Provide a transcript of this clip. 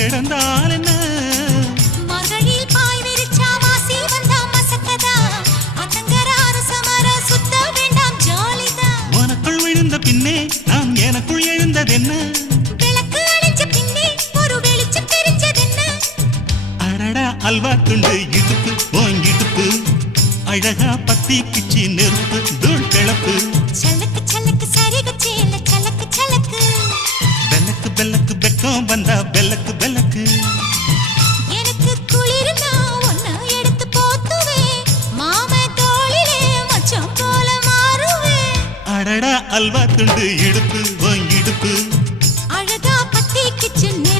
கிடந்தால் என்ன மகளில் பாய் விரிச்சா வாசி வந்தா மசக்கதா அத்தங்கராறு சமர சுத்த வேண்டாம் ஜாலிதான் உனக்குள் விழுந்த பின்னே நான் எனக்குள் எழுந்ததென்ன விளக்கு அணைஞ்ச பின்னே ஒரு வெளிச்சம் தெரிஞ்சதென்ன அடடா அல்வா துண்டு இடுப்பு ஓங்கிடுப்பு அழகா பத்தி கிச்சி நெருப்பு தூள் கிளப்பு சலக்கு சலக்கு சரிகச்சேல சலக்கு சலக்கு பெல்லக்கு பெல்லக்கு பெக்கம் வந்தா பெல்லக்கு பெல்லக்கு எனக்கு குளிர்னா ஒன்னு எடுத்து போத்துவே மாம தோளிலே மச்சம் போல மாறுவே அடடா அல்வா துண்டு இடுப்பு